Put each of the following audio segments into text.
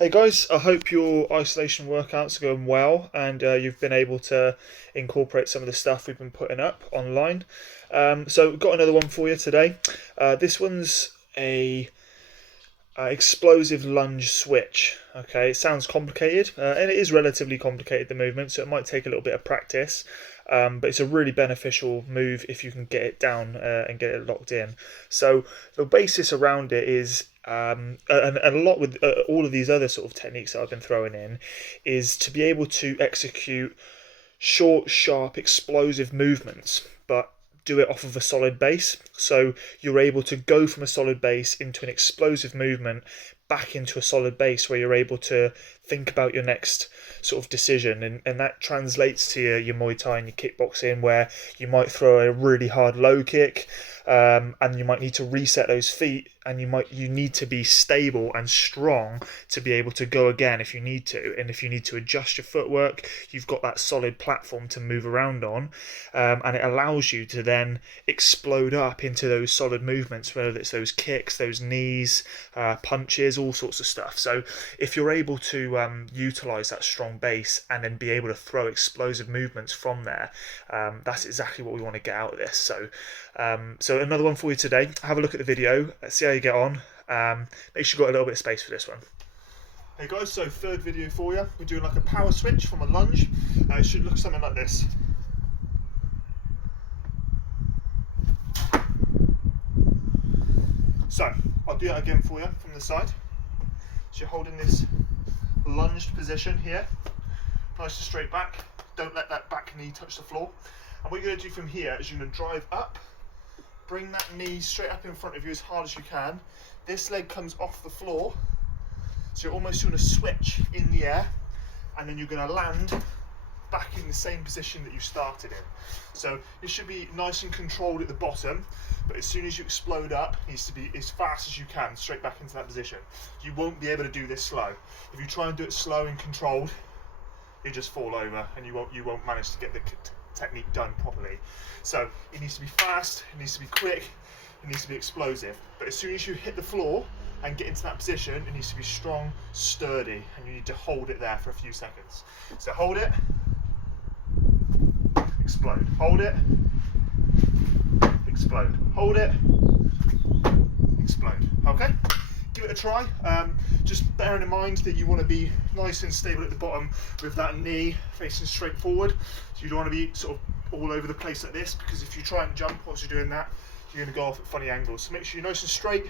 Hey guys, I hope your isolation workouts are going well and you've been able to incorporate some of the stuff we've been putting up online. So we've got another one for you today. This one's a explosive lunge switch. Okay, it sounds complicated, and it is relatively complicated, the movement, so it might take a little bit of practice. But it's a really beneficial move if you can get it down and get it locked in. So the basis around it is, and a lot with all of these other sort of techniques that I've been throwing in, is to be able to execute short, sharp, explosive movements, but do it off of a solid base. So you're able to go from a solid base into an explosive movement back into a solid base where you're able to think about your next sort of decision, and that translates to your Muay Thai and your kickboxing, where you might throw a really hard low kick, and you might need to reset those feet, and you need to be stable and strong to be able to go again if you need to. And if you need to adjust your footwork, you've got that solid platform to move around on, and it allows you to then explode up into those solid movements, whether it's those kicks, those knees, punches, all sorts of stuff. So if you're able to utilize that strong base and then be able to throw explosive movements from there, that's exactly what we want to get out of this. So another one for you today. Have a look at the video, see how you get on. Make sure you've got a little bit of space for this one. Hey guys, so third video for you. We're doing like a power switch from a lunge. It should look something like this. So I'll do that again for you from the side. So you're holding this lunged position here, nice and straight back. Don't let that back knee touch the floor. And what you're going to do from here is you're going to drive up, bring that knee straight up in front of you as hard as you can. This leg comes off the floor, so you're almost doing a switch in the air, and then you're going to land back in the same position that you started in. So it should be nice and controlled at the bottom, but as soon as you explode up, it needs to be as fast as you can, straight back into that position. You won't be able to do this slow. If you try and do it slow and controlled, you just fall over and you won't manage to get the technique done properly. So it needs to be fast, it needs to be quick, it needs to be explosive. But as soon as you hit the floor and get into that position, it needs to be strong, sturdy, and you need to hold it there for a few seconds. So hold it, explode, hold it, explode, hold it, explode. Okay, give it a try. Just bearing in mind that you want to be nice and stable at the bottom with that knee facing straight forward. So you don't want to be sort of all over the place like this, because if you try and jump whilst you're doing that, you're going to go off at funny angles. So make sure you're nice and straight,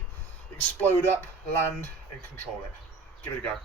explode up, land, and control it. Give it a go.